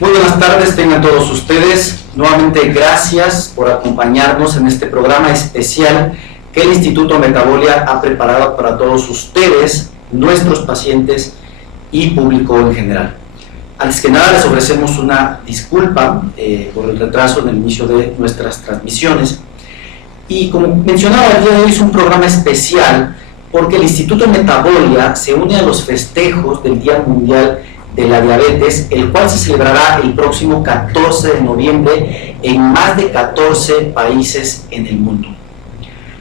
Muy buenas tardes, tengan todos ustedes. Nuevamente gracias por acompañarnos en este programa especial que el Instituto Metabolia ha preparado para todos ustedes, nuestros pacientes y público en general. Antes que nada les ofrecemos una disculpa por el retraso en el inicio de nuestras transmisiones. Y como mencionaba, el día de hoy es un programa especial porque el Instituto Metabolia se une a los festejos del Día Mundial de la Diabetes, el cual se celebrará el próximo 14 de noviembre en más de 14 países en el mundo.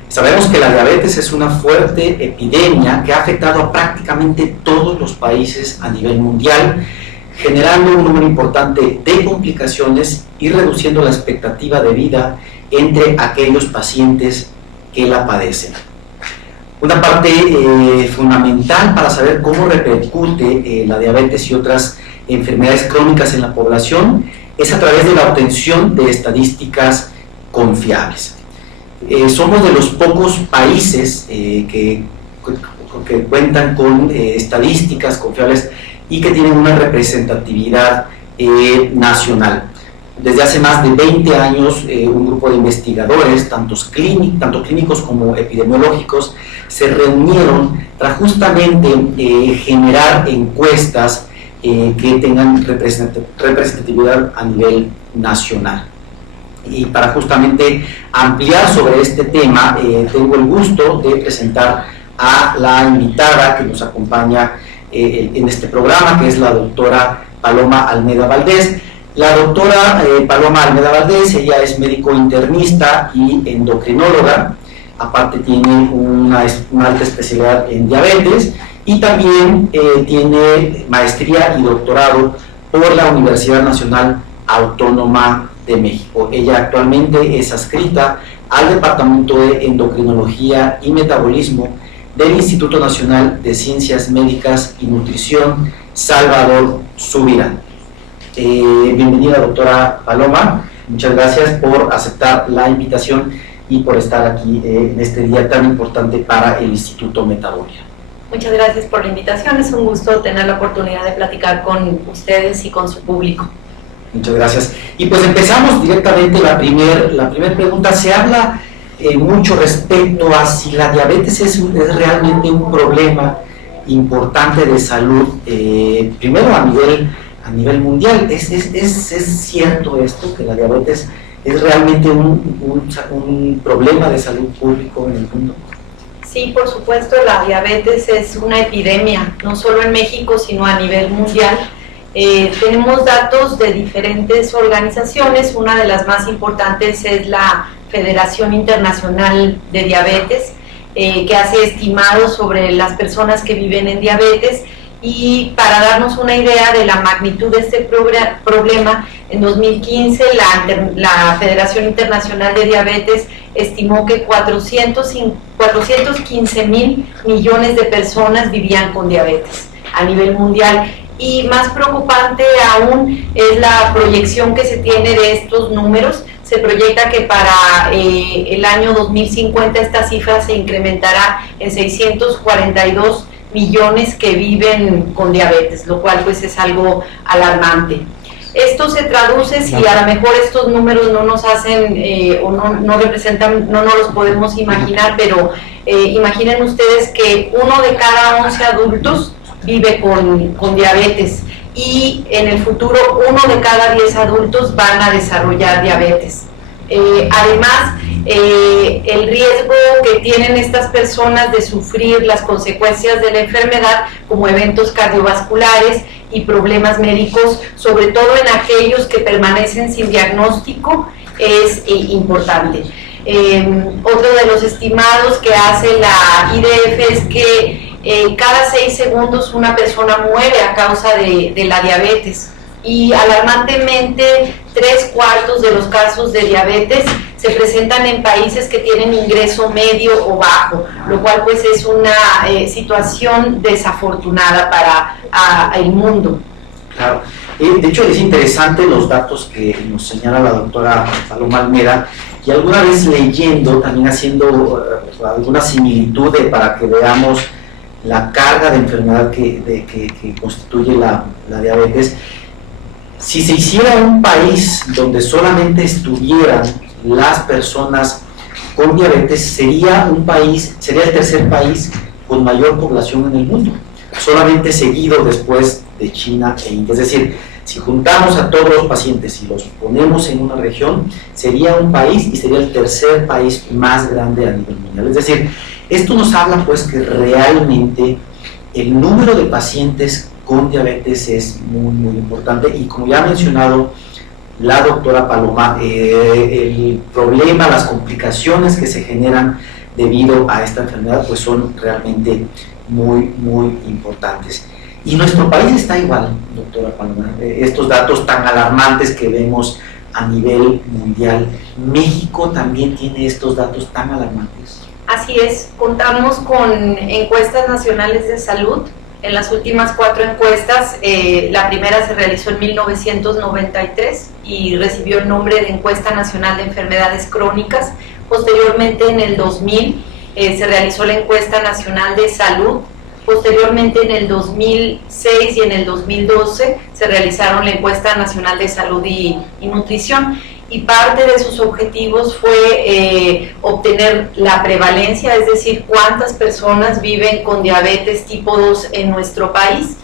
Sabemos que la diabetes es una fuerte epidemia que ha afectado a prácticamente todos los países a nivel mundial, generando un número importante de complicaciones y reduciendo la expectativa de vida entre aquellos pacientes que la padecen. Una parte fundamental para saber cómo repercute la diabetes y otras enfermedades crónicas en la población es a través de la obtención de estadísticas confiables. Somos de los pocos países que cuentan con estadísticas confiables y que tienen una representatividad nacional. Desde hace más de 20 años, un grupo de investigadores, tanto clínicos como epidemiológicos, se reunieron para justamente generar encuestas que tengan representatividad a nivel nacional. Y para justamente ampliar sobre este tema, tengo el gusto de presentar a la invitada que nos acompaña en este programa, que es la doctora Paloma Almeda Valdés. La doctora Paloma Almeda Valdés, ella es médico internista y endocrinóloga, aparte tiene una alta especialidad en diabetes y también tiene maestría y doctorado por la Universidad Nacional Autónoma de México. Ella actualmente es adscrita al Departamento de Endocrinología y Metabolismo del Instituto Nacional de Ciencias Médicas y Nutrición Salvador Subirán. Bienvenida, doctora Paloma, muchas gracias por aceptar la invitación y por estar aquí en este día tan importante para el Instituto Metabolia. Muchas gracias por la invitación, es un gusto tener la oportunidad de platicar con ustedes y con su público. Muchas gracias. Y pues empezamos directamente la primer pregunta. Se habla mucho respecto a si la diabetes es realmente un problema importante de salud, primero a nivel mundial. ¿Es cierto esto, que la diabetes es realmente un problema de salud público en el mundo? Sí, por supuesto, la diabetes es una epidemia, no solo en México, sino a nivel mundial. Tenemos datos de diferentes organizaciones, una de las más importantes es la Federación Internacional de Diabetes, que hace estimados sobre las personas que viven en diabetes. Y para darnos una idea de la magnitud de este problema, en 2015 la Federación Internacional de Diabetes estimó que 415 mil millones de personas vivían con diabetes a nivel mundial. Y más preocupante aún es la proyección que se tiene de estos números. Se proyecta que para el año 2050 esta cifra se incrementará en 642 millones que viven con diabetes, lo cual pues es algo alarmante. Esto se traduce, si a lo mejor estos números no nos hacen o no representan, no nos los podemos imaginar, pero imaginen ustedes que 1 de cada 11 adultos vive con diabetes y en el futuro 1 de cada 10 adultos van a desarrollar diabetes. Además, el riesgo que tienen estas personas de sufrir las consecuencias de la enfermedad, como eventos cardiovasculares y problemas médicos, sobre todo en aquellos que permanecen sin diagnóstico, es importante. Otro de los estimados que hace la IDF es que cada 6 segundos una persona muere a causa de la diabetes. Y alarmantemente 3/4 de los casos de diabetes se presentan en países que tienen ingreso medio o bajo, lo cual pues es una situación desafortunada para el mundo. Claro, de hecho es interesante los datos que nos señala la doctora Paloma Almeda, y alguna vez leyendo, también haciendo alguna similitud para que veamos la carga de enfermedad que constituye la diabetes. Si se hiciera un país donde solamente estuvieran las personas con diabetes, sería el tercer país con mayor población en el mundo, solamente seguido después de China e India. Es decir, si juntamos a todos los pacientes y los ponemos en una región, sería un país y sería el tercer país más grande a nivel mundial. Es decir, esto nos habla pues que realmente el número de pacientes con diabetes es muy, muy importante, y como ya ha mencionado la doctora Paloma, el problema, las complicaciones que se generan debido a esta enfermedad pues son realmente muy, muy importantes. Y nuestro país está igual, doctora Paloma, estos datos tan alarmantes que vemos a nivel mundial. ¿México también tiene estos datos tan alarmantes? Así es, contamos con encuestas nacionales de salud. En las últimas 4 encuestas, la primera se realizó en 1993 y recibió el nombre de Encuesta Nacional de Enfermedades Crónicas. Posteriormente, en el 2000, se realizó la Encuesta Nacional de Salud. Posteriormente, en el 2006 y en el 2012, se realizaron la Encuesta Nacional de Salud y Nutrición. Y parte de sus objetivos fue obtener la prevalencia, es decir, cuántas personas viven con diabetes tipo 2 en nuestro país,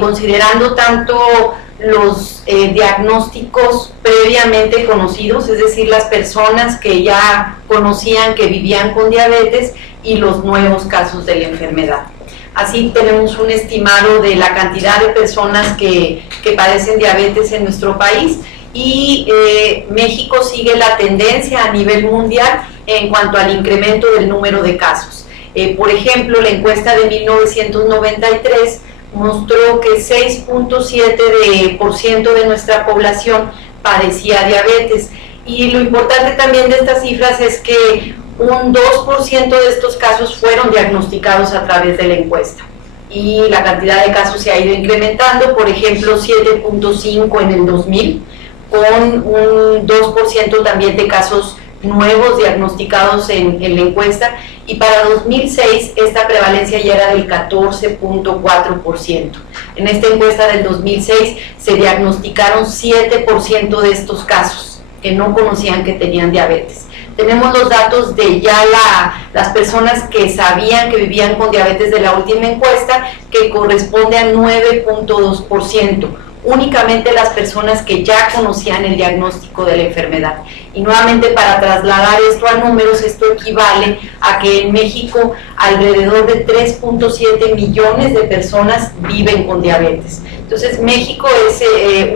considerando tanto los diagnósticos previamente conocidos, es decir, las personas que ya conocían que vivían con diabetes, y los nuevos casos de la enfermedad. Así tenemos un estimado de la cantidad de personas que padecen diabetes en nuestro país, y México sigue la tendencia a nivel mundial en cuanto al incremento del número de casos. Por ejemplo, la encuesta de 1993 mostró que 6.7% de nuestra población padecía diabetes, y lo importante también de estas cifras es que un 2% de estos casos fueron diagnosticados a través de la encuesta, y la cantidad de casos se ha ido incrementando. Por ejemplo, 7.5 en el 2000, con un 2% también de casos nuevos diagnosticados en la encuesta, y para 2006 esta prevalencia ya era del 14.4%. En esta encuesta del 2006 se diagnosticaron 7% de estos casos que no conocían que tenían diabetes. Tenemos los datos de ya las personas que sabían que vivían con diabetes de la última encuesta, que corresponde al 9.2%. Únicamente las personas que ya conocían el diagnóstico de la enfermedad. Y nuevamente, para trasladar esto a números, esto equivale a que en México alrededor de 3.7 millones de personas viven con diabetes. Entonces, México es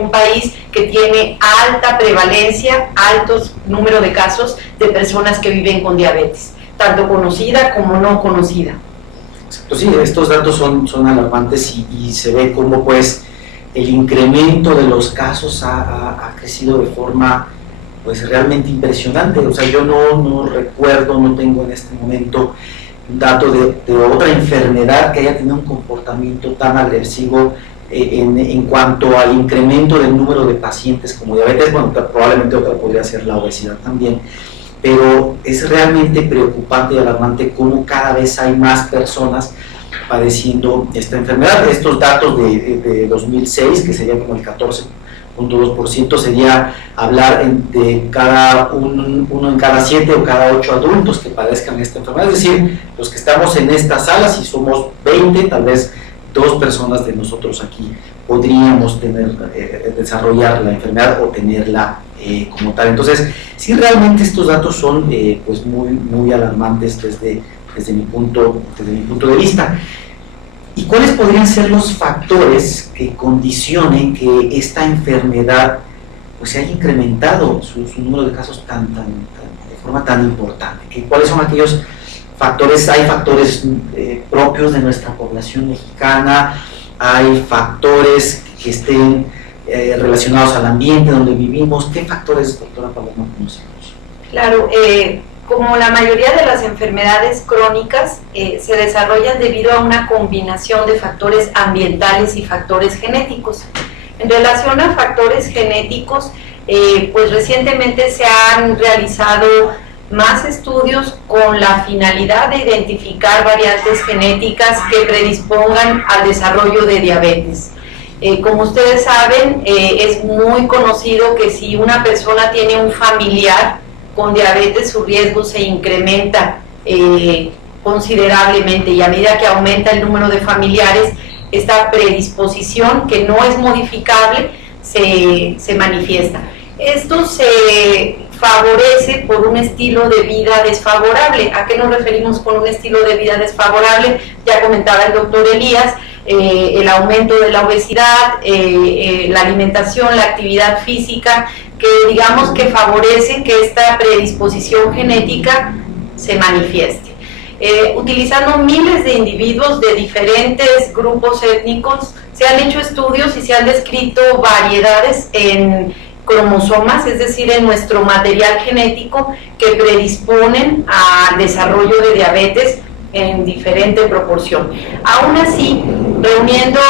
un país que tiene alta prevalencia, altos número de casos de personas que viven con diabetes, tanto conocida como no conocida. Pues sí, estos datos son alarmantes, y se ve cómo pues el incremento de los casos ha crecido de forma pues realmente impresionante. O sea, yo no recuerdo, no tengo en este momento un dato de otra enfermedad que haya tenido un comportamiento tan agresivo en cuanto al incremento del número de pacientes como diabetes. Bueno, probablemente otra podría ser la obesidad también, pero es realmente preocupante y alarmante cómo cada vez hay más personas padeciendo esta enfermedad. Estos datos de 2006, que sería como el 14.2%, sería hablar de uno en cada 7 o cada 8 adultos que padezcan esta enfermedad. Es decir, los que estamos en esta sala, si somos 20, tal vez 2 personas de nosotros aquí podríamos desarrollar la enfermedad o tenerla como tal. Entonces, sí, realmente estos datos son pues muy, muy alarmantes desde mi punto de vista. ¿Y cuáles podrían ser los factores que condicionen que esta enfermedad pues se haya incrementado su número de casos de forma tan importante? ¿Cuáles son aquellos factores? ¿Hay factores propios de nuestra población mexicana? ¿Hay factores que estén relacionados al ambiente donde vivimos? ¿Qué factores, doctora Paloma, conocemos? Claro, como la mayoría de las enfermedades crónicas, se desarrollan debido a una combinación de factores ambientales y factores genéticos. En relación a factores genéticos, pues recientemente se han realizado más estudios con la finalidad de identificar variantes genéticas que predispongan al desarrollo de diabetes. Como ustedes saben, es muy conocido que si una persona tiene un familiar con diabetes, su riesgo se incrementa considerablemente, y a medida que aumenta el número de familiares, esta predisposición, que no es modificable, se manifiesta. Esto se favorece por un estilo de vida desfavorable. ¿A qué nos referimos con un estilo de vida desfavorable? Ya comentaba el doctor Elías, el aumento de la obesidad, la alimentación, la actividad física, que digamos que favorecen que esta predisposición genética se manifieste. Utilizando miles de individuos de diferentes grupos étnicos, se han hecho estudios y se han descrito variedades en cromosomas, es decir, en nuestro material genético, que predisponen al desarrollo de diabetes en diferente proporción. Aún así, reuniendo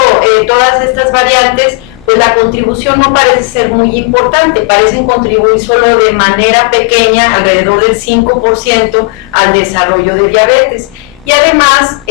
todas estas variantes, pues la contribución no parece ser muy importante, parecen contribuir solo de manera pequeña, alrededor del 5%, al desarrollo de diabetes. Y además,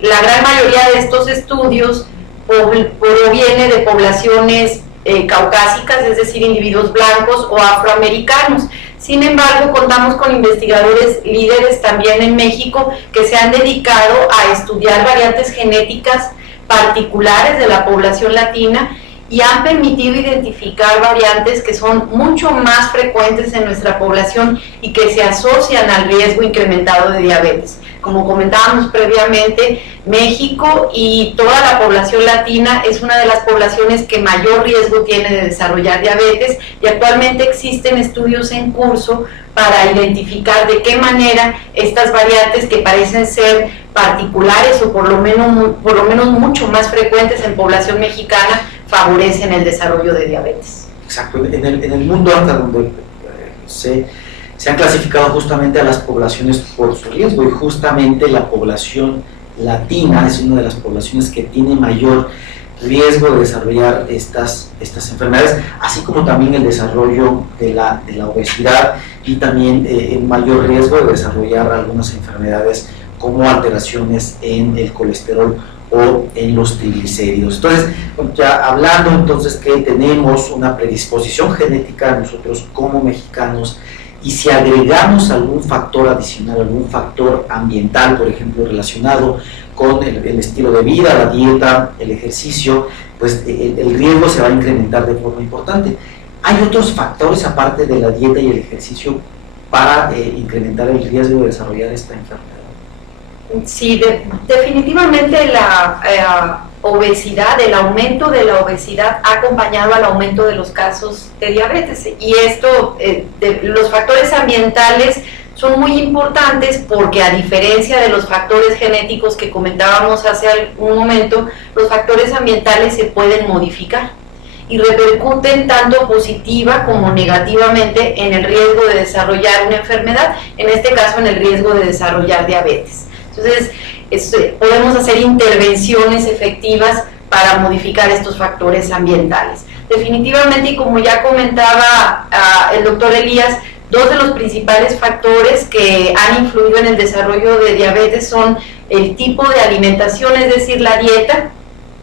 la gran mayoría de estos estudios proviene de poblaciones caucásicas, es decir, individuos blancos o afroamericanos. Sin embargo, contamos con investigadores líderes también en México que se han dedicado a estudiar variantes genéticas particulares de la población latina y han permitido identificar variantes que son mucho más frecuentes en nuestra población y que se asocian al riesgo incrementado de diabetes. Como comentábamos previamente, México y toda la población latina es una de las poblaciones que mayor riesgo tiene de desarrollar diabetes, y actualmente existen estudios en curso para identificar de qué manera estas variantes, que parecen ser particulares o por lo menos mucho más frecuentes en población mexicana, favorecen el desarrollo de diabetes. Exacto, en el mundo hasta donde se han clasificado justamente a las poblaciones por su riesgo, y justamente la población latina es una de las poblaciones que tiene mayor riesgo de desarrollar estas enfermedades, así como también el desarrollo de la obesidad, y también el mayor riesgo de desarrollar algunas enfermedades como alteraciones en el colesterol o en los triglicéridos. Entonces, ya hablando entonces que tenemos una predisposición genética nosotros como mexicanos, y si agregamos algún factor adicional, algún factor ambiental, por ejemplo, relacionado con el estilo de vida, la dieta, el ejercicio, pues el riesgo se va a incrementar de forma importante. ¿Hay otros factores aparte de la dieta y el ejercicio para incrementar el riesgo de desarrollar esta enfermedad? Sí, definitivamente la obesidad, el aumento de la obesidad ha acompañado al aumento de los casos de diabetes, y esto, los factores ambientales son muy importantes porque, a diferencia de los factores genéticos que comentábamos hace un momento, los factores ambientales se pueden modificar y repercuten tanto positiva como negativamente en el riesgo de desarrollar una enfermedad, en este caso en el riesgo de desarrollar diabetes. Entonces, podemos hacer intervenciones efectivas para modificar estos factores ambientales. Definitivamente, y como ya comentaba el doctor Elías, dos de los principales factores que han influido en el desarrollo de diabetes son el tipo de alimentación, es decir, la dieta,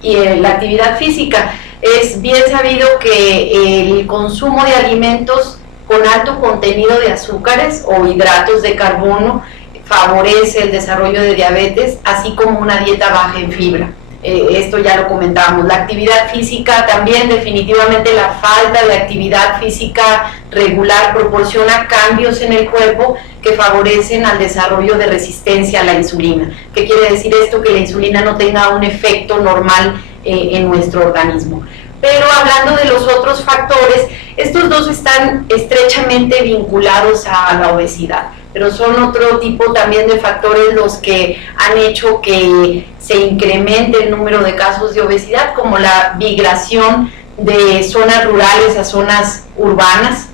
y la actividad física. Es bien sabido que el consumo de alimentos con alto contenido de azúcares o hidratos de carbono favorece el desarrollo de diabetes, así como una dieta baja en fibra. Esto ya lo comentábamos. La actividad física también, definitivamente la falta de actividad física regular proporciona cambios en el cuerpo que favorecen al desarrollo de resistencia a la insulina. ¿Qué quiere decir esto? Que la insulina no tenga un efecto normal en nuestro organismo. Pero hablando de los otros factores, estos dos están estrechamente vinculados a la obesidad, pero son otro tipo también de factores los que han hecho que se incremente el número de casos de obesidad, como la migración de zonas rurales a zonas urbanas.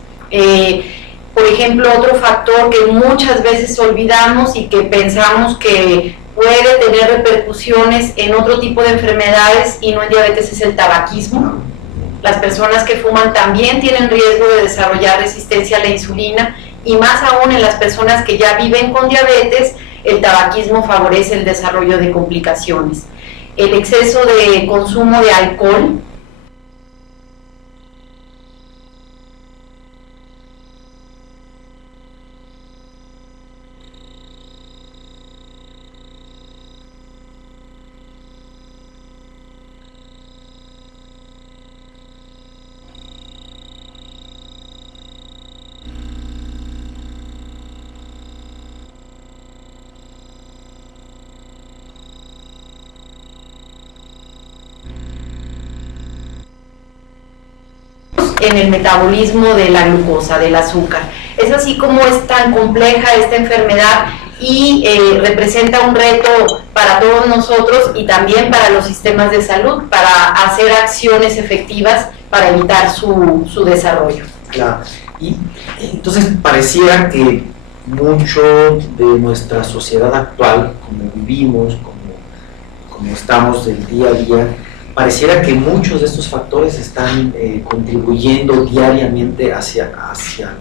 Por ejemplo, otro factor que muchas veces olvidamos y que pensamos que puede tener repercusiones en otro tipo de enfermedades y no en diabetes es el tabaquismo. Las personas que fuman también tienen riesgo de desarrollar resistencia a la insulina, y más aún en las personas que ya viven con diabetes, el tabaquismo favorece el desarrollo de complicaciones. El exceso de consumo de alcohol en el metabolismo de la glucosa, del azúcar. Es así como es tan compleja esta enfermedad y representa un reto para todos nosotros y también para los sistemas de salud, para hacer acciones efectivas para evitar su desarrollo. Claro. Y entonces pareciera que mucho de nuestra sociedad actual, como vivimos, como estamos del día a día, pareciera que muchos de estos factores están contribuyendo diariamente hacia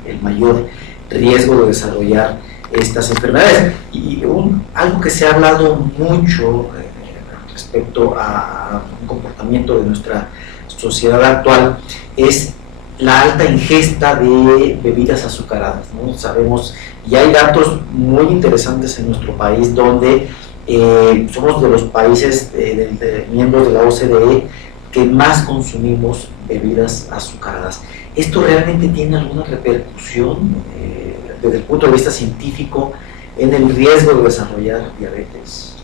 el mayor riesgo de desarrollar estas enfermedades. Y algo que se ha hablado mucho respecto a un comportamiento de nuestra sociedad actual es la alta ingesta de bebidas azucaradas, ¿no? Sabemos, y hay datos muy interesantes en nuestro país donde somos de los países miembros de la OCDE que más consumimos bebidas azucaradas. ¿Esto realmente tiene alguna repercusión desde el punto de vista científico en el riesgo de desarrollar diabetes?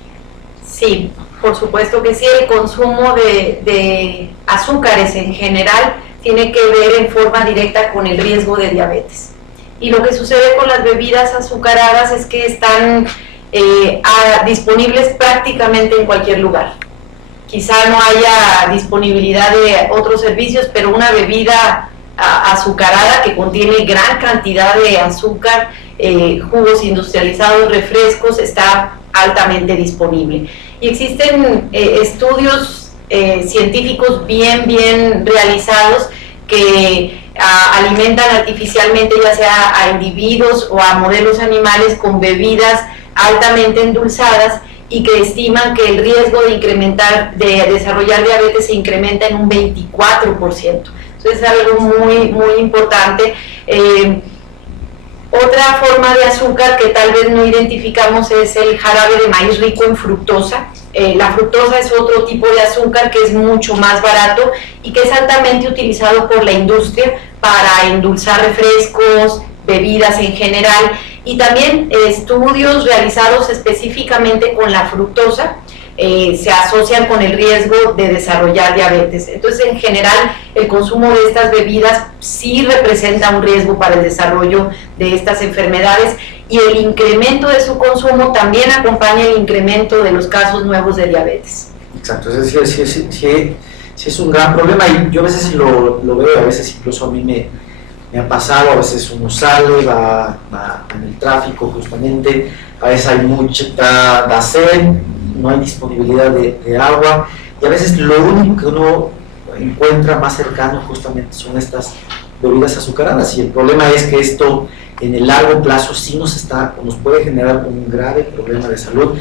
Sí, por supuesto que sí. El consumo de azúcares en general tiene que ver en forma directa con el riesgo de diabetes. Y lo que sucede con las bebidas azucaradas es que están disponibles prácticamente en cualquier lugar. Quizá no haya disponibilidad de otros servicios, pero una bebida azucarada que contiene gran cantidad de azúcar, jugos industrializados, refrescos, está altamente disponible. Y existen estudios científicos bien realizados que alimentan artificialmente ya sea a individuos o a modelos animales con bebidas altamente endulzadas y que estiman que el riesgo de desarrollar diabetes se incrementa en un 24%. Entonces es algo muy importante. Otra forma de azúcar que tal vez no identificamos es el jarabe de maíz rico en fructosa. La fructosa es otro tipo de azúcar que es mucho más barato y que es altamente utilizado por la industria para endulzar refrescos, bebidas en general, y también estudios realizados específicamente con la fructosa se asocian con el riesgo de desarrollar diabetes. Entonces, en general, el consumo de estas bebidas sí representa un riesgo para el desarrollo de estas enfermedades, y el incremento de su consumo también acompaña el incremento de los casos nuevos de diabetes. Exacto, es decir, sí es un gran problema, y yo a veces lo veo, a veces incluso a mí me ha pasado, a veces uno sale, va en el tráfico justamente, a veces hay mucha sed, no hay disponibilidad de agua, y a veces lo único que uno encuentra más cercano justamente son estas bebidas azucaradas, y el problema es que esto en el largo plazo sí nos puede generar un grave problema de salud.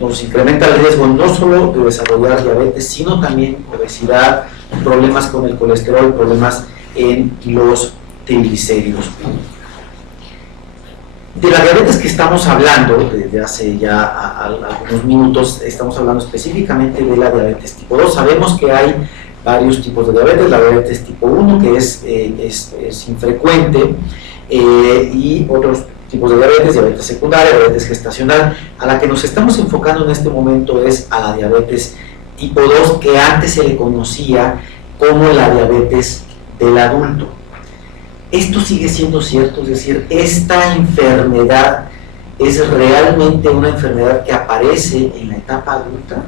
Nos incrementa el riesgo no solo de desarrollar diabetes, sino también obesidad, problemas con el colesterol, problemas en los triglicéridos. De la diabetes que estamos hablando, desde hace ya algunos minutos, estamos hablando específicamente de la diabetes tipo 2. Sabemos que hay varios tipos de diabetes, la diabetes tipo 1, que es infrecuente, y otros tipos de diabetes secundaria, diabetes gestacional. A la que nos estamos enfocando en este momento es a la diabetes tipo 2, que antes se le conocía como la diabetes del adulto. Esto sigue siendo cierto, es decir, esta enfermedad es realmente una enfermedad que aparece en la etapa adulta.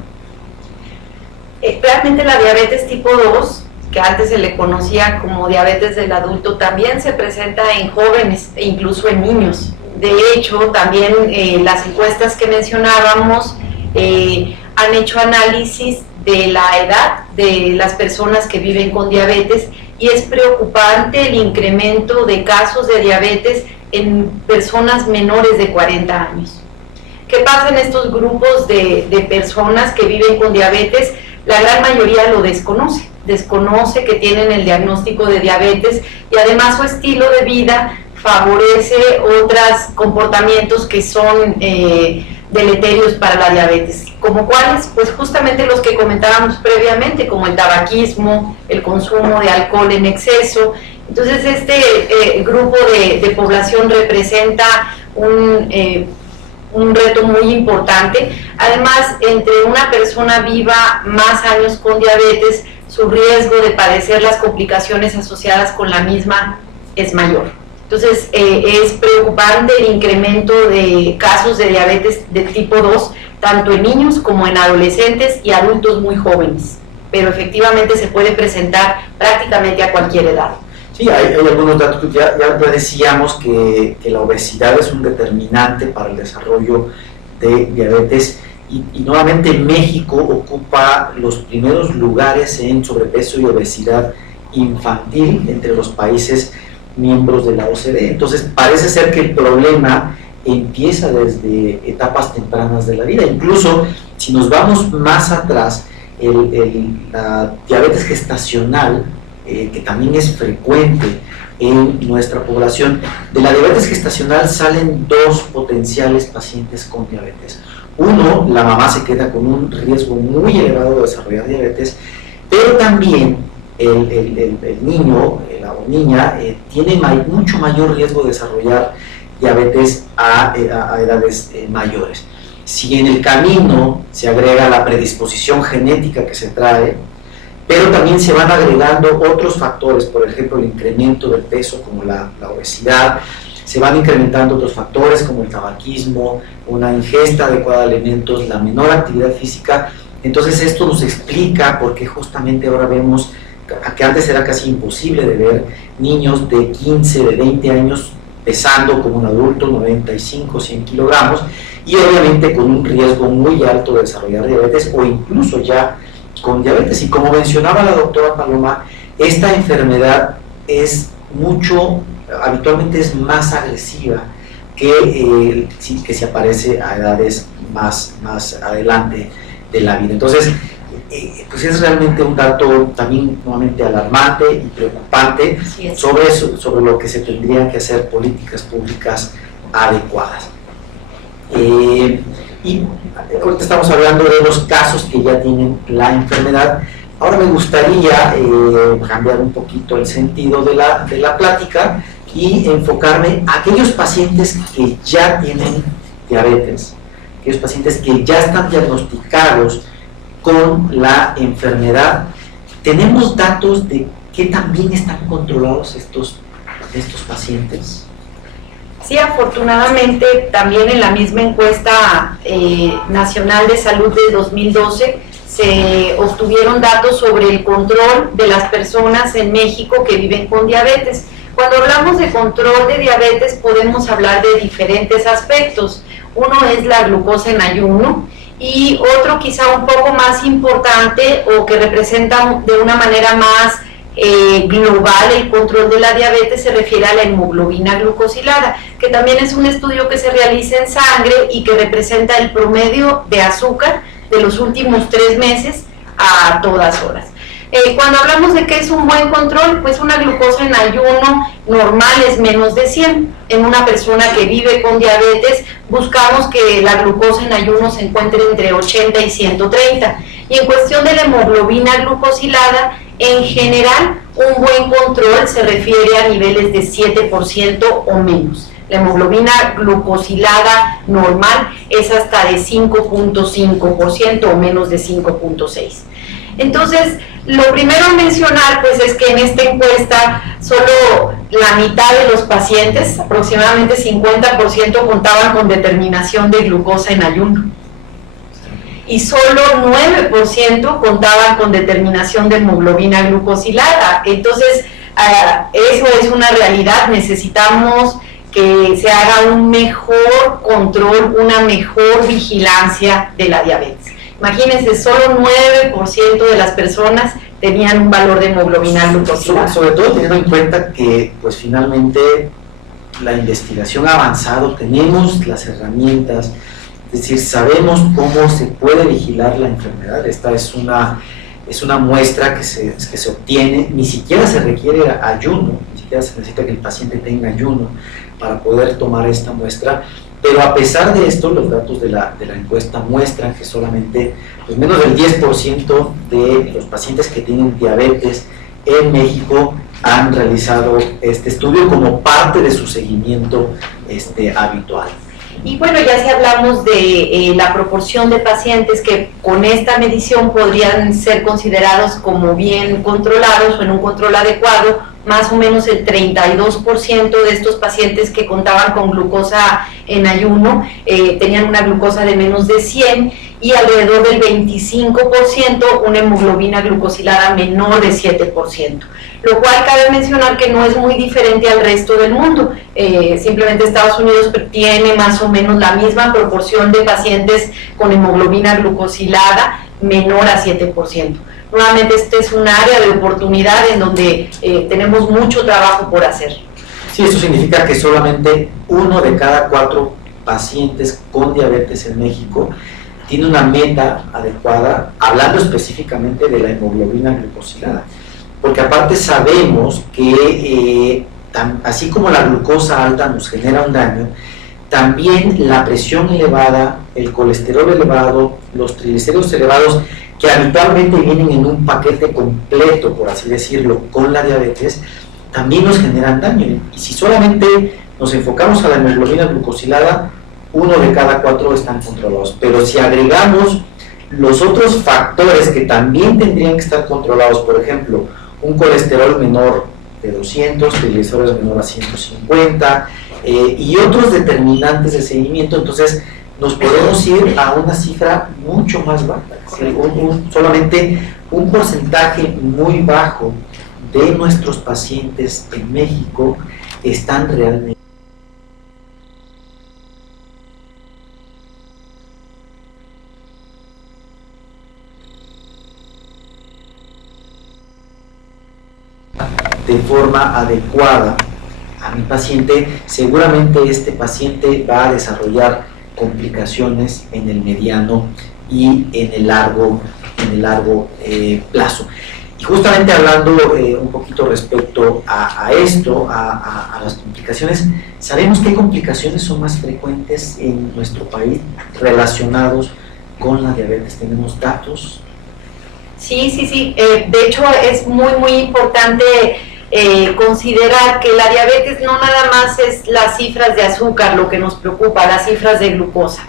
Realmente la diabetes tipo 2, que antes se le conocía como diabetes del adulto, también se presenta en jóvenes e incluso en niños. De hecho, también las encuestas que mencionábamos han hecho análisis de la edad de las personas que viven con diabetes, y es preocupante el incremento de casos de diabetes en personas menores de 40 años. ¿Qué pasa en estos grupos de personas que viven con diabetes? La gran mayoría lo desconoce que tienen el diagnóstico de diabetes, y además su estilo de vida favorece otros comportamientos que son deleterios para la diabetes, como cuáles, pues justamente los que comentábamos previamente, como el tabaquismo, el consumo de alcohol en exceso. Entonces este grupo de población representa un reto muy importante. Además, entre una persona viva más años con diabetes, su riesgo de padecer las complicaciones asociadas con la misma es mayor. Entonces, es preocupante el incremento de casos de diabetes de tipo 2, tanto en niños como en adolescentes y adultos muy jóvenes, pero efectivamente se puede presentar prácticamente a cualquier edad. Sí, hay algunos datos que ya decíamos que la obesidad es un determinante para el desarrollo de diabetes y nuevamente México ocupa los primeros lugares en sobrepeso y obesidad infantil entre los países miembros de la OCDE. Entonces parece ser que el problema empieza desde etapas tempranas de la vida. Incluso si nos vamos más atrás, la diabetes gestacional, que también es frecuente en nuestra población, de la diabetes gestacional salen dos potenciales pacientes con diabetes. Uno, la mamá se queda con un riesgo muy elevado de desarrollar diabetes, pero también el niño o niña tiene mucho mayor riesgo de desarrollar diabetes a edades mayores. Si en el camino se agrega la predisposición genética que se trae, pero también se van agregando otros factores, por ejemplo el incremento del peso como la obesidad, se van incrementando otros factores como el tabaquismo, una ingesta adecuada de alimentos, la menor actividad física. Entonces esto nos explica por qué justamente ahora vemos que antes era casi imposible de ver niños de 15, de 20 años pesando como un adulto 95, 100 kilogramos y obviamente con un riesgo muy alto de desarrollar diabetes o incluso ya con diabetes. Y como mencionaba la doctora Paloma, esta enfermedad es habitualmente es más agresiva que si aparece a edades más adelante de la vida. Entonces, pues es realmente un dato también nuevamente alarmante y preocupante sobre lo que se tendrían que hacer políticas públicas adecuadas. Y ahorita estamos hablando de los casos que ya tienen la enfermedad. Ahora me gustaría cambiar un poquito el sentido de la plática y enfocarme a aquellos pacientes que ya tienen diabetes, aquellos pacientes que ya están diagnosticados con la enfermedad. ¿Tenemos datos de qué también están controlados estos pacientes? Sí, afortunadamente también en la misma encuesta nacional de salud de 2012 se obtuvieron datos sobre el control de las personas en México que viven con diabetes. Cuando hablamos de control de diabetes podemos hablar de diferentes aspectos. Uno es la glucosa en ayuno y otro quizá un poco más importante o que representa de una manera más global el control de la diabetes se refiere a la hemoglobina glucosilada, que también es un estudio que se realiza en sangre y que representa el promedio de azúcar de los últimos 3 meses a todas horas. Cuando hablamos de que es un buen control, pues una glucosa en ayuno normal es menos de 100. En una persona que vive con diabetes, buscamos que la glucosa en ayuno se encuentre entre 80 y 130. Y en cuestión de la hemoglobina glucosilada, en general, un buen control se refiere a niveles de 7% o menos. La hemoglobina glucosilada normal es hasta de 5.5% o menos de 5.6%. Entonces, lo primero a mencionar pues es que en esta encuesta solo la mitad de los pacientes, aproximadamente 50%, contaban con determinación de glucosa en ayuno. Y solo 9% contaban con determinación de hemoglobina glucosilada. Entonces, eso es una realidad. Necesitamos que se haga un mejor control, una mejor vigilancia de la diabetes. Imagínense, solo 9% de las personas tenían un valor de hemoglobina glucosilada. Sobre todo teniendo en cuenta que, pues finalmente, la investigación ha avanzado, tenemos las herramientas, es decir, sabemos cómo se puede vigilar la enfermedad. Esta es una muestra que se obtiene, ni siquiera se requiere ayuno, ni siquiera se necesita que el paciente tenga ayuno para poder tomar esta muestra. Pero a pesar de esto, los datos de la encuesta muestran que solamente pues menos del 10% de los pacientes que tienen diabetes en México han realizado este estudio como parte de su seguimiento habitual. Y bueno, ya si hablamos de la proporción de pacientes que con esta medición podrían ser considerados como bien controlados o en un control adecuado, más o menos el 32% de estos pacientes que contaban con glucosa en ayuno tenían una glucosa de menos de 100 y alrededor del 25% una hemoglobina glucosilada menor de 7%. Lo cual cabe mencionar que no es muy diferente al resto del mundo, simplemente Estados Unidos tiene más o menos la misma proporción de pacientes con hemoglobina glucosilada menor a 7%. Nuevamente este es un área de oportunidad en donde tenemos mucho trabajo por hacer. Sí, esto significa que solamente 1 de cada 4 pacientes con diabetes en México tiene una meta adecuada, hablando específicamente de la hemoglobina glucosilada. Porque aparte sabemos que así como la glucosa alta nos genera un daño, también la presión elevada, el colesterol elevado, los triglicéridos elevados, que habitualmente vienen en un paquete completo, por así decirlo, con la diabetes, también nos generan daño. Y si solamente nos enfocamos a la hemoglobina glucosilada, 1 de cada 4 están controlados. Pero si agregamos los otros factores que también tendrían que estar controlados, por ejemplo, un colesterol menor de 200, triglicéridos menor a 150 y otros determinantes de seguimiento, entonces nos podemos ir a una cifra mucho más baja. Solamente un porcentaje muy bajo de nuestros pacientes en México están realmente de forma adecuada a mi paciente. Seguramente este paciente va a desarrollar complicaciones en el mediano y en el largo plazo. Y justamente hablando un poquito respecto a esto, a las complicaciones, ¿sabemos qué complicaciones son más frecuentes en nuestro país relacionados con la diabetes? ¿Tenemos datos? Sí. De hecho, es muy importante considerar que la diabetes no nada más es las cifras de azúcar lo que nos preocupa, las cifras de glucosa.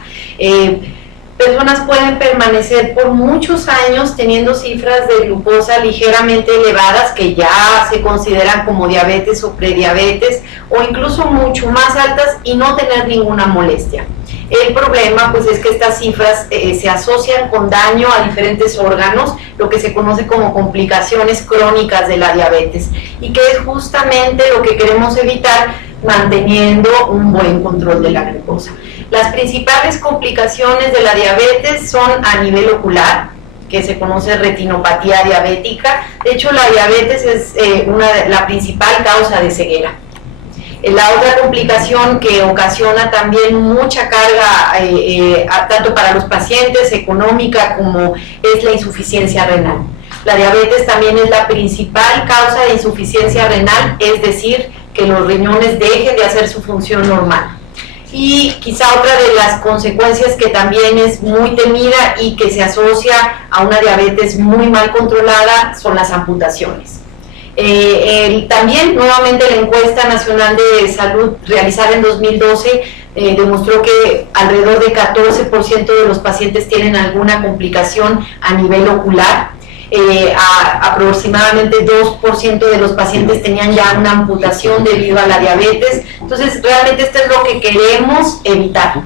Personas pueden permanecer por muchos años teniendo cifras de glucosa ligeramente elevadas que ya se consideran como diabetes o prediabetes, o incluso mucho más altas y no tener ninguna molestia. El problema pues es que estas cifras se asocian con daño a diferentes órganos, lo que se conoce como complicaciones crónicas de la diabetes, y que es justamente lo que queremos evitar manteniendo un buen control de la glucosa. Las principales complicaciones de la diabetes son a nivel ocular, que se conoce retinopatía diabética. De hecho, la diabetes es la principal causa de ceguera. La otra complicación que ocasiona también mucha carga, tanto para los pacientes, económica, como es la insuficiencia renal. La diabetes también es la principal causa de insuficiencia renal, es decir, que los riñones dejen de hacer su función normal. Y quizá otra de las consecuencias que también es muy temida y que se asocia a una diabetes muy mal controlada son las amputaciones. También nuevamente la encuesta nacional de salud realizada en 2012 demostró que alrededor de 14% de los pacientes tienen alguna complicación a nivel ocular. Aproximadamente 2% de los pacientes tenían ya una amputación debido a la diabetes. Entonces realmente esto es lo que queremos evitar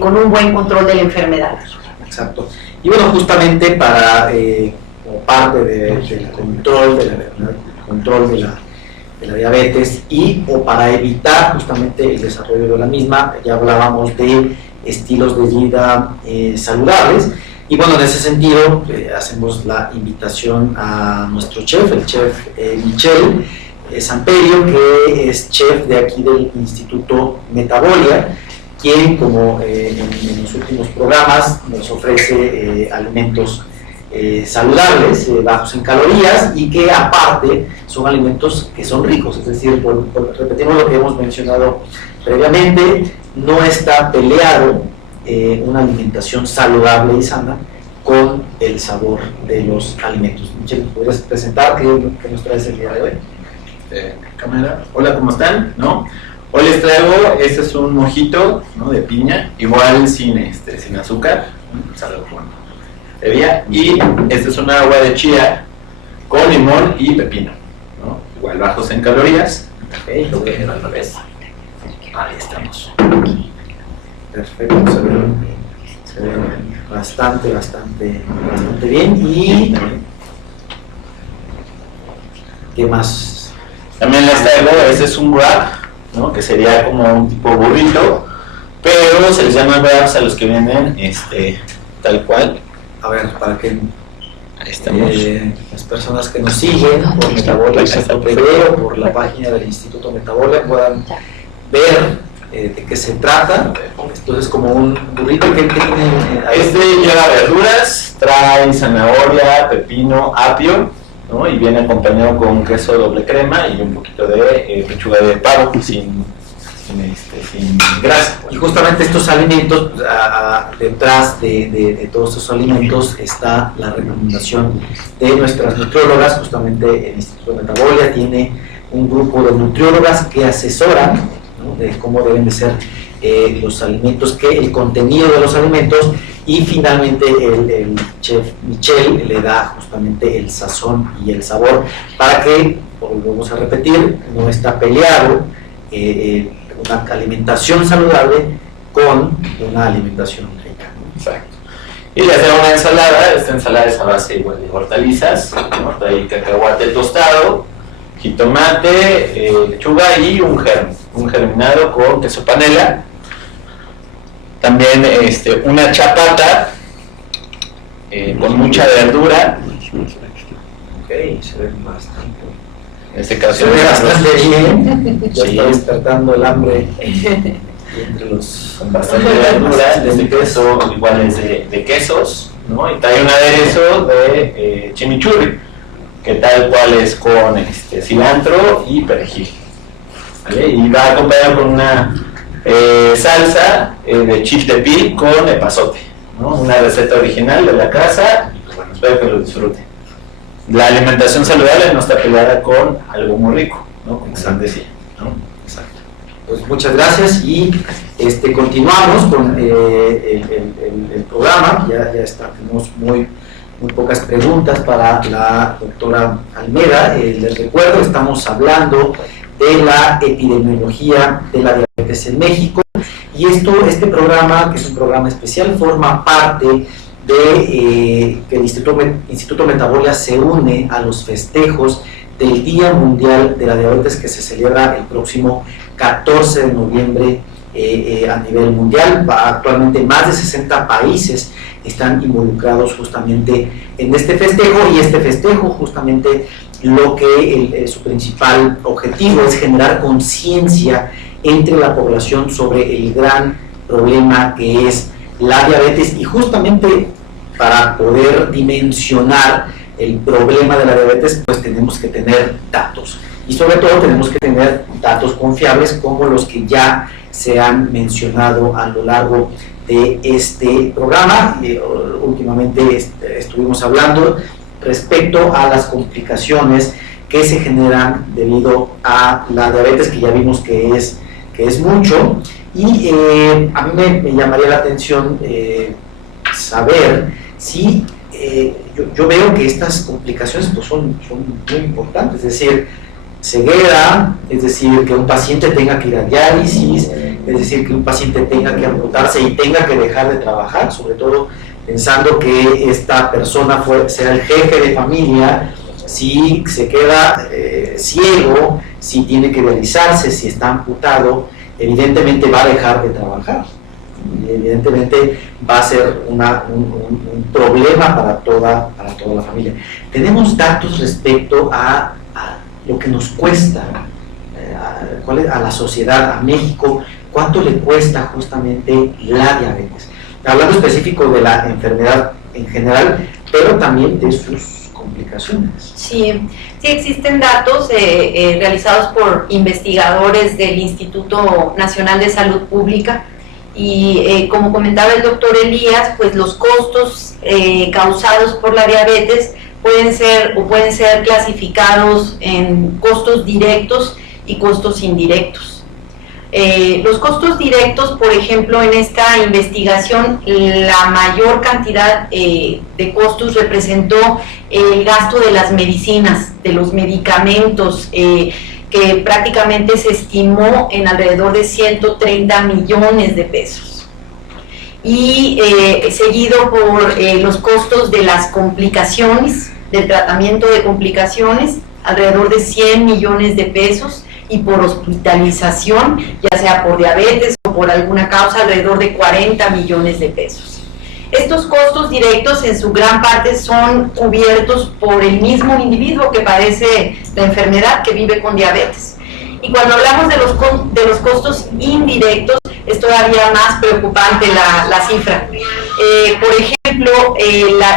con un buen control de la enfermedad. Exacto. Y bueno, justamente para como parte del control de la diabetes o para evitar justamente el desarrollo de la misma, ya hablábamos de estilos de vida saludables. Y bueno, en ese sentido hacemos la invitación a nuestro chef, el chef Michel Samperio, que es chef de aquí del Instituto Metabolia, quien como en los últimos programas nos ofrece alimentos saludables, bajos en calorías, y que aparte son alimentos que son ricos, es decir, repetimos lo que hemos mencionado previamente, no está peleado una alimentación saludable y sana con el sabor de los alimentos. Michel, ¿podrías presentar qué nos traes el día de hoy? Cámara. Hola, ¿cómo están? Hoy les traigo, este es un mojito, ¿no?, de piña, igual sin azúcar, salvo con stevia, y este es un agua de chía con limón y pepino, ¿no? Igual bajos en calorías. Ok, lo voy a hacer al revés. Ahí estamos. Perfecto, se ve bastante bien. ¿Y qué más? También les traigo, este es un wrap, ¿no?, que sería como un tipo burrito, pero se les llama wraps a los que venden tal cual. A ver, para que Ahí estamos. las personas que nos siguen por Metabolia o por la página del Instituto Metabolia puedan ver de qué se trata. Entonces, como un burrito que tiene... Lleva verduras, trae zanahoria, pepino, apio, ¿no?, y viene acompañado con queso doble crema y un poquito de pechuga de pavo sin grasa. Y justamente estos alimentos, detrás de todos estos alimentos está la recomendación de nuestras nutriólogas. Justamente el Instituto Metabolia tiene un grupo de nutriólogas que asesoran, ¿no?, de cómo deben de ser los alimentos, el contenido de los alimentos, y finalmente el chef Michel le da justamente el sazón y el sabor para que, volvemos a repetir, no está peleado una alimentación saludable con una alimentación rica. Exacto. Y le hacemos una ensalada. Esta ensalada es a base igual de hortalizas, ¿no?, trae cacahuate tostado, jitomate, lechuga y un germinado con queso panela. También una chapata con mucha verdura. Ok, se ve bastante. En este caso Se ve bastante bien. Ya Sí. está despertando el hambre entre los... con bastante verdura. En este caso igual es de quesos, ¿no?, y trae un aderezo de chimichurri, que tal cual es con cilantro y perejil, ¿vale? Y va acompañado con una salsa de chiltepín con epazote, ¿no?, una receta original de la casa. Bueno, espero que lo disfruten. La alimentación saludable no está peleada con algo muy rico, ¿no?, como se decía, ¿no? Exacto. Pues muchas gracias y continuamos con el programa. Ya está, tenemos muy pocas preguntas para la doctora Almeda. Les recuerdo, estamos hablando de la epidemiología de la diabetes en México, y este programa, que es un programa especial, forma parte de que el Instituto Metabolia se une a los festejos del Día Mundial de la Diabetes, que se celebra el próximo 14 de noviembre a nivel mundial. Actualmente más de 60 países están involucrados justamente en este festejo, y este festejo justamente su principal objetivo es generar conciencia entre la población sobre el gran problema que es la diabetes, y justamente para poder dimensionar el problema de la diabetes pues tenemos que tener datos, y sobre todo tenemos que tener datos confiables como los que ya se han mencionado a lo largo de este programa. Últimamente estuvimos hablando respecto a las complicaciones que se generan debido a la diabetes, que ya vimos que es mucho, y a mí me llamaría la atención saber si yo veo que estas complicaciones pues son muy importantes, es decir, ceguera, es decir, que un paciente tenga que ir a diálisis, es decir, que un paciente tenga que amputarse y tenga que dejar de trabajar, sobre todo pensando que esta persona será el jefe de familia. Si se queda ciego, si tiene que dializarse, si está amputado, evidentemente va a dejar de trabajar. Y evidentemente va a ser un problema para toda la familia. Tenemos datos respecto a lo que nos cuesta a la sociedad, a México, cuánto le cuesta justamente la diabetes. Hablando específico de la enfermedad en general, pero también de sus complicaciones. Sí existen datos realizados por investigadores del Instituto Nacional de Salud Pública, y como comentaba el doctor Elías, pues los costos causados por la diabetes pueden ser clasificados en costos directos y costos indirectos. Los costos directos, por ejemplo, en esta investigación, la mayor cantidad de costos representó el gasto de las medicinas, de los medicamentos, que prácticamente se estimó en alrededor de 130 millones de pesos. Y seguido por los costos de las complicaciones, del tratamiento de complicaciones, alrededor de 100 millones de pesos, y por hospitalización, ya sea por diabetes o por alguna causa, alrededor de 40 millones de pesos. Estos costos directos en su gran parte son cubiertos por el mismo individuo que padece la enfermedad, que vive con diabetes. Y cuando hablamos de los costos indirectos, es todavía más preocupante la cifra. Por ejemplo,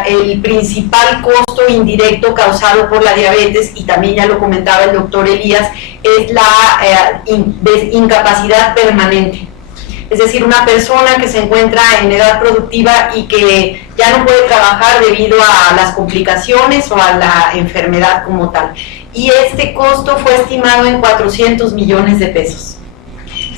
el principal costo indirecto causado por la diabetes, y también ya lo comentaba el doctor Elías, es la incapacidad permanente. Es decir, una persona que se encuentra en edad productiva y que ya no puede trabajar debido a las complicaciones o a la enfermedad como tal. Y este costo fue estimado en 400 millones de pesos.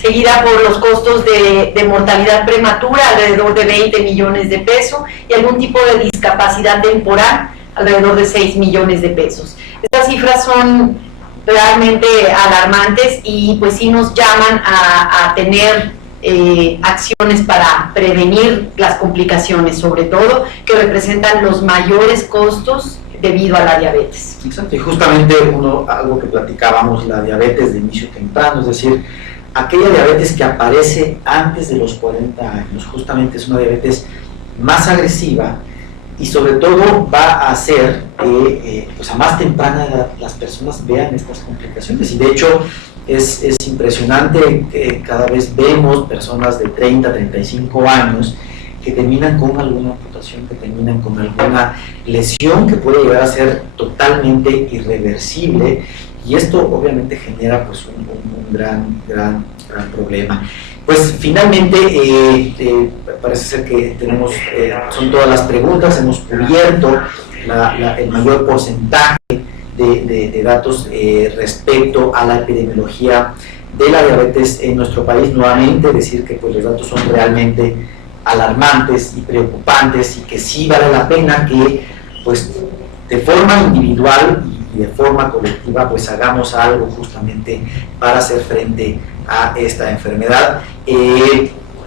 Seguida por los costos de mortalidad prematura, alrededor de 20 millones de pesos, y algún tipo de discapacidad temporal, alrededor de 6 millones de pesos. Estas cifras son realmente alarmantes y pues sí nos llaman a tener acciones para prevenir las complicaciones, sobre todo, que representan los mayores costos debido a la diabetes. Exacto, y justamente algo que platicábamos, la diabetes de inicio temprano, es decir, aquella diabetes que aparece antes de los 40 años, justamente es una diabetes más agresiva y sobre todo va a hacer que pues a más temprana edad las personas vean estas complicaciones. Y de hecho es impresionante que cada vez vemos personas de 30, 35 años que terminan con alguna amputación, que terminan con alguna lesión que puede llegar a ser totalmente irreversible, y esto obviamente genera pues un gran problema. Pues finalmente parece ser que tenemos, son todas las preguntas, hemos cubierto el mayor porcentaje de datos respecto a la epidemiología de la diabetes en nuestro país. Nuevamente decir que pues los datos son realmente alarmantes y preocupantes, y que sí vale la pena que pues de forma individual y de forma colectiva pues hagamos algo justamente para hacer frente a esta enfermedad.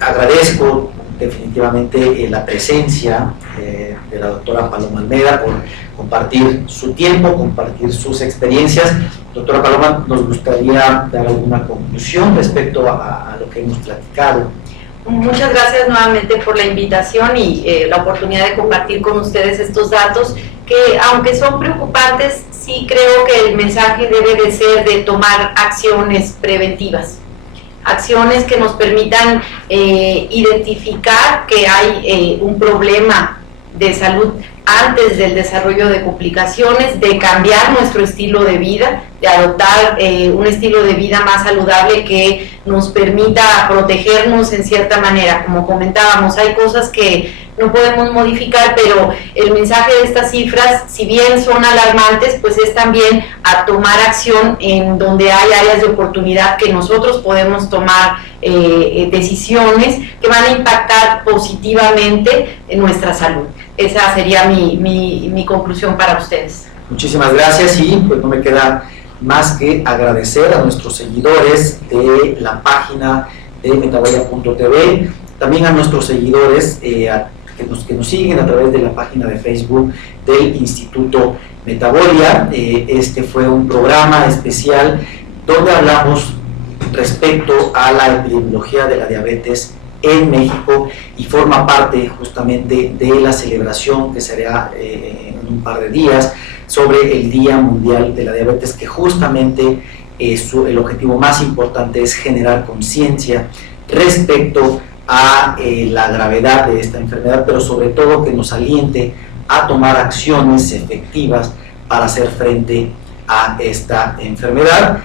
Agradezco definitivamente la presencia de la doctora Paloma Almeda por compartir su tiempo, compartir sus experiencias. Doctora Paloma, nos gustaría dar alguna conclusión respecto a lo que hemos platicado. Muchas gracias nuevamente por la invitación y la oportunidad de compartir con ustedes estos datos que, aunque son preocupantes, sí creo que el mensaje debe de ser de tomar acciones preventivas, acciones que nos permitan identificar que hay un problema de salud antes del desarrollo de complicaciones, de cambiar nuestro estilo de vida, de adoptar un estilo de vida más saludable que nos permita protegernos en cierta manera. Como comentábamos, hay cosas que no podemos modificar, pero el mensaje de estas cifras, si bien son alarmantes, pues es también a tomar acción en donde hay áreas de oportunidad que nosotros podemos tomar decisiones que van a impactar positivamente en nuestra salud. Esa sería mi conclusión para ustedes. Muchísimas gracias, y pues no me queda más que agradecer a nuestros seguidores de la página de Metabolia.tv, también a nuestros seguidores que nos siguen a través de la página de Facebook del Instituto Metabolia. Este fue un programa especial donde hablamos respecto a la epidemiología de la diabetes en México, y forma parte justamente de la celebración que se hará en un par de días sobre el Día Mundial de la Diabetes, que justamente el objetivo más importante es generar conciencia respecto a la gravedad de esta enfermedad, pero sobre todo que nos aliente a tomar acciones efectivas para hacer frente a esta enfermedad.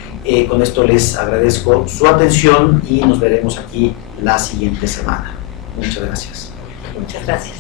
Con esto les agradezco su atención y nos veremos aquí la siguiente semana. Muchas gracias. Muchas gracias.